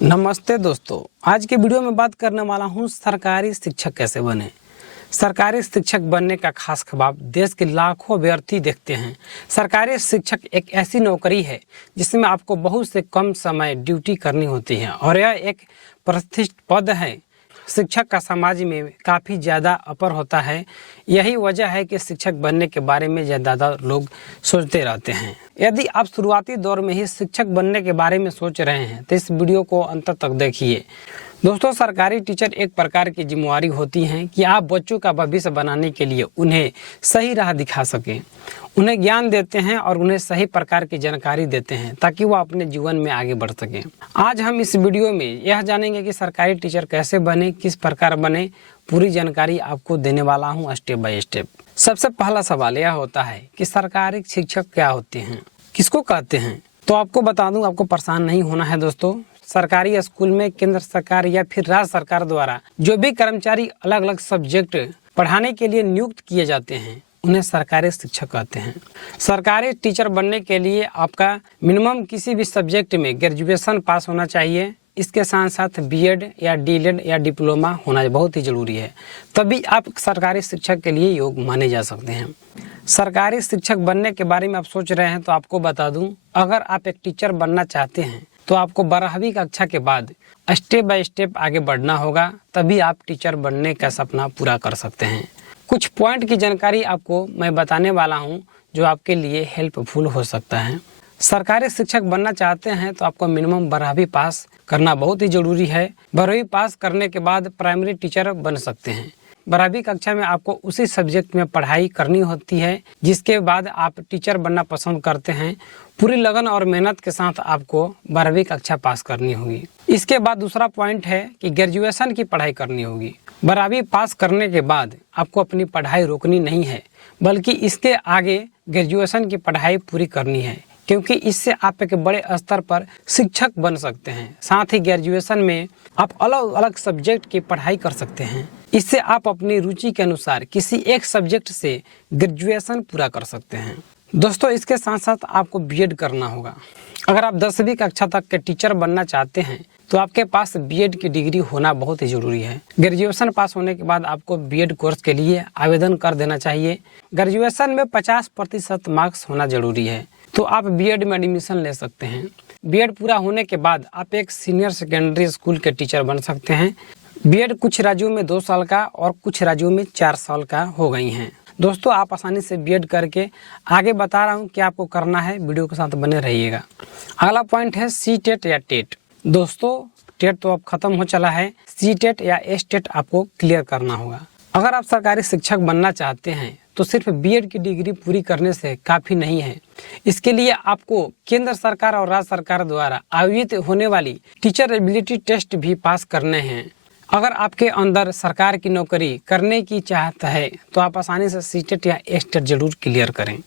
नमस्ते दोस्तों, आज के वीडियो में बात करने वाला हूं सरकारी शिक्षक कैसे बने। सरकारी शिक्षक बनने का खास ख्वाब देश के लाखों अभ्यर्थी देखते हैं। सरकारी शिक्षक एक ऐसी नौकरी है जिसमें आपको बहुत से कम समय ड्यूटी करनी होती है और यह एक प्रतिष्ठित पद है। शिक्षक का समाज में काफ़ी ज़्यादा अपर होता है। यही वजह है कि शिक्षक बनने के बारे में ज़्यादा लोग सोचते रहते हैं। यदि आप शुरुआती दौर में ही शिक्षक बनने के बारे में सोच रहे हैं तो इस वीडियो को अंत तक देखिए। दोस्तों, सरकारी टीचर एक प्रकार की जिम्मेवारी होती है कि आप बच्चों का भविष्य बनाने के लिए उन्हें सही राह दिखा सकें, उन्हें ज्ञान देते हैं और उन्हें सही प्रकार की जानकारी देते हैं ताकि वो अपने जीवन में आगे बढ़ सकें। आज हम इस वीडियो में यह जानेंगे कि सरकारी टीचर कैसे बने, किस प्रकार बने, पूरी जानकारी आपको देने वाला हूँ स्टेप बाय स्टेप। सबसे पहला सवाल यह होता है कि सरकारी शिक्षक क्या होते हैं, किसको कहते हैं। तो आपको बता दूं, आपको परेशान नहीं होना है दोस्तों। सरकारी स्कूल में केंद्र सरकार या फिर राज्य सरकार द्वारा जो भी कर्मचारी अलग अलग सब्जेक्ट पढ़ाने के लिए नियुक्त किए जाते हैं उन्हें सरकारी शिक्षक कहते हैं। सरकारी टीचर बनने के लिए आपका मिनिमम किसी भी सब्जेक्ट में ग्रेजुएशन पास होना चाहिए। इसके साथ साथ बीएड या डीएलएड या डिप्लोमा होना बहुत ही जरूरी है, तभी आप सरकारी शिक्षक के लिए योग्य माने जा सकते हैं। सरकारी शिक्षक बनने के बारे में आप सोच रहे हैं तो आपको बता दूं, अगर आप एक टीचर बनना चाहते हैं तो आपको 12वीं कक्षा के बाद स्टेप बाय स्टेप आगे बढ़ना होगा, तभी आप टीचर बनने का सपना पूरा कर सकते हैं। कुछ पॉइंट की जानकारी आपको मैं बताने वाला हूं जो आपके लिए हेल्पफुल हो सकता है। सरकारी शिक्षक बनना चाहते हैं तो आपको मिनिमम 12वीं पास करना बहुत ही जरूरी है। 12वीं पास करने के बाद प्राइमरी टीचर बन सकते हैं। 12वीं कक्षा में आपको उसी सब्जेक्ट में पढ़ाई करनी होती है जिसके बाद आप टीचर बनना पसंद करते हैं। पूरी लगन और मेहनत के साथ आपको 12वीं कक्षा पास करनी होगी। इसके बाद दूसरा पॉइंट है कि ग्रेजुएशन की पढ़ाई करनी होगी। 12वीं पास करने के बाद आपको अपनी पढ़ाई रोकनी नहीं है, बल्कि इसके आगे ग्रेजुएशन की पढ़ाई पूरी करनी है, क्योंकि इससे आप एक बड़े स्तर पर शिक्षक बन सकते हैं। साथ ही ग्रेजुएशन में आप अलग अलग सब्जेक्ट की पढ़ाई कर सकते हैं। इससे आप अपनी रुचि के अनुसार किसी एक सब्जेक्ट से ग्रेजुएशन पूरा कर सकते हैं। दोस्तों, इसके साथ साथ आपको बीएड करना होगा। अगर आप 10वीं कक्षा तक के टीचर बनना चाहते हैं तो आपके पास बीएड की डिग्री होना बहुत ही जरूरी है। ग्रेजुएशन पास होने के बाद आपको बीएड कोर्स के लिए आवेदन कर देना चाहिए। ग्रेजुएशन में 50% मार्क्स होना जरूरी है, तो आप बीएड में एडमिशन ले सकते हैं। बीएड पूरा होने के बाद आप एक सीनियर सेकेंडरी स्कूल के टीचर बन सकते हैं। बीएड कुछ राज्यों में 2 साल का और कुछ राज्यों में 4 साल का हो गई हैं। दोस्तों, आप आसानी से बीएड करके आगे बता रहा हूं क्या आपको करना है, वीडियो के साथ बने रहिएगा। अगला पॉइंट है सीटेट या टेट। दोस्तों, टेट तो अब खत्म हो चला है, सीटेट या एस्टेट आपको क्लियर करना होगा। अगर आप सरकारी शिक्षक बनना चाहते हैं तो सिर्फ बीएड की डिग्री पूरी करने से काफ़ी नहीं है। इसके लिए आपको केंद्र सरकार और राज्य सरकार द्वारा आयोजित होने वाली टीचर एबिलिटी टेस्ट भी पास करने हैं। अगर आपके अंदर सरकार की नौकरी करने की चाहत है तो आप आसानी से सीटेट या एस्टेट जरूर क्लियर करें।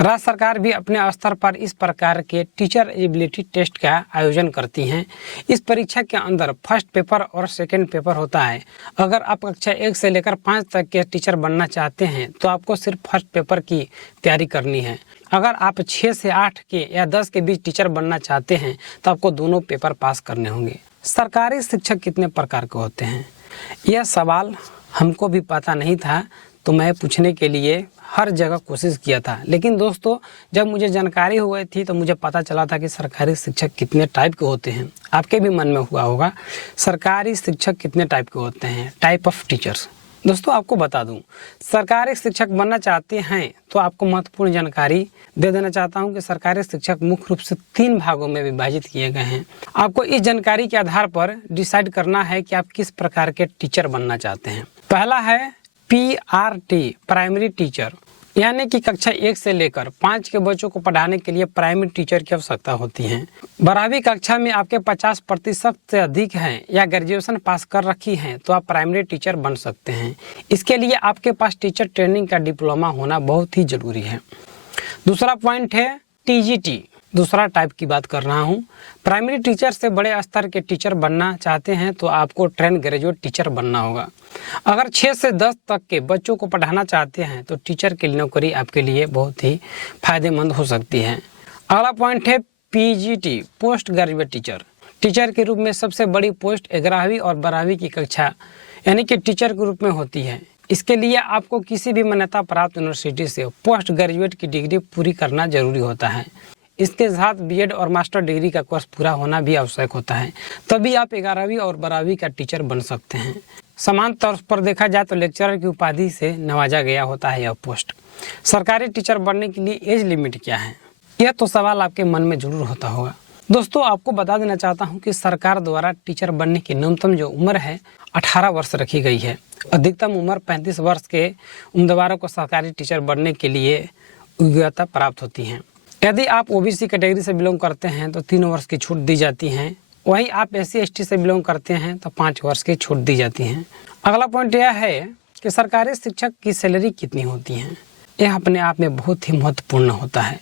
राज्य सरकार भी अपने स्तर पर इस प्रकार के टीचर एबिलिटी टेस्ट का आयोजन करती हैं। इस परीक्षा के अंदर फर्स्ट पेपर और सेकंड पेपर होता है। अगर आप कक्षा 1 से लेकर 5 तक के टीचर बनना चाहते हैं तो आपको सिर्फ फर्स्ट पेपर की तैयारी करनी है। अगर आप 6 से 8 के या 10 के बीच टीचर बनना चाहते हैं तो आपको दोनों पेपर पास करने होंगे। सरकारी शिक्षक कितने प्रकार के होते हैं, यह सवाल हमको भी पता नहीं था, तो मैं पूछने के लिए हर जगह कोशिश किया था। लेकिन दोस्तों, जब मुझे जानकारी हो गई थी तो मुझे पता चला था कि सरकारी शिक्षक कितने टाइप के होते हैं। आपके भी मन में हुआ होगा सरकारी शिक्षक कितने टाइप के होते हैं, टाइप ऑफ टीचर्स। दोस्तों, आपको बता दूं, सरकारी शिक्षक बनना चाहते हैं तो आपको महत्वपूर्ण जानकारी दे देना चाहता हूं कि सरकारी शिक्षक मुख्य रूप से 3 भागों में विभाजित किए गए हैं। आपको इस जानकारी के आधार पर डिसाइड करना है कि आप किस प्रकार के टीचर बनना चाहते हैं। पहला है पीआरटी, प्राइमरी टीचर, यानी कि कक्षा 1 से लेकर 5 के बच्चों को पढ़ाने के लिए प्राइमरी टीचर की आवश्यकता होती है। 12वीं कक्षा में आपके 50% से अधिक हैं या ग्रेजुएशन पास कर रखी हैं तो आप प्राइमरी टीचर बन सकते हैं। इसके लिए आपके पास टीचर ट्रेनिंग का डिप्लोमा होना बहुत ही जरूरी है। दूसरा पॉइंट है टीजीटी, दूसरा टाइप की बात कर रहा हूँ। प्राइमरी टीचर से बड़े स्तर के टीचर बनना चाहते हैं तो आपको ट्रेन ग्रेजुएट टीचर बनना होगा। अगर 6 से 10 तक के बच्चों को पढ़ाना चाहते हैं तो टीचर की नौकरी आपके लिए बहुत ही फायदेमंद हो सकती है। अगला पॉइंट है PGT, post graduate teacher. Teacher के रूप में सबसे बड़ी पोस्ट 11वीं और 12वीं की कक्षा यानी कि टीचर के रूप में होती है। इसके लिए आपको किसी भी मान्यता प्राप्त यूनिवर्सिटी से पोस्ट ग्रेजुएट की डिग्री पूरी करना जरूरी होता है। इसके साथ बीएड और मास्टर डिग्री का कोर्स पूरा होना भी आवश्यक होता है, तभी आप 11वीं और 12वीं का टीचर बन सकते हैं। समान तौर पर देखा जाए तो लेक्चरर की उपाधि से नवाजा गया होता है यह पोस्ट। सरकारी टीचर बनने के लिए एज लिमिट क्या है, यह तो सवाल आपके मन में जरूर होता होगा। दोस्तों, आपको बता देना चाहता हूं कि सरकार द्वारा टीचर बनने की न्यूनतम जो उम्र है 18 वर्ष रखी गई है। अधिकतम उम्र 35 वर्ष के उम्मीदवारों को सरकारी टीचर बनने के लिए योग्यता प्राप्त होती है। यदि आप ओबीसी कैटेगरी से बिलोंग करते हैं तो 3 वर्ष की छूट दी जाती है। वहीं आप एससी एसटी से बिलोंग करते हैं तो 5 वर्ष की छूट दी जाती है। अगला पॉइंट यह है कि सरकारी शिक्षक की सैलरी कितनी होती है। यह अपने आप में बहुत ही महत्वपूर्ण होता है।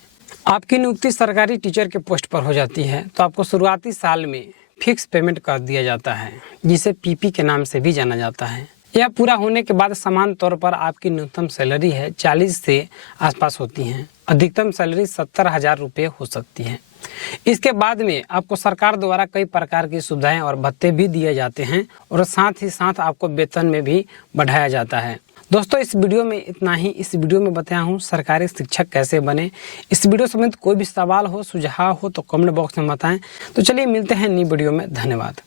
आपकी नियुक्ति सरकारी टीचर के पोस्ट पर हो जाती है तो आपको शुरुआती साल में फिक्स पेमेंट कर दिया जाता है, जिसे पीपी के नाम से भी जाना जाता है। यह पूरा होने के बाद समान तौर पर आपकी न्यूनतम सैलरी है 40 से आसपास होती है। अधिकतम सैलरी 70,000 रुपये हो सकती है। इसके बाद में आपको सरकार द्वारा कई प्रकार की सुविधाएं और भत्ते भी दिए जाते हैं और साथ ही साथ आपको वेतन में भी बढ़ाया जाता है। दोस्तों, इस वीडियो में इतना ही। इस वीडियो में बताया हूँ सरकारी शिक्षक कैसे बने। इस वीडियो समेत कोई भी सवाल हो, सुझाव हो तो कमेंट बॉक्स में बताएं। तो चलिए मिलते हैं नई वीडियो में। धन्यवाद।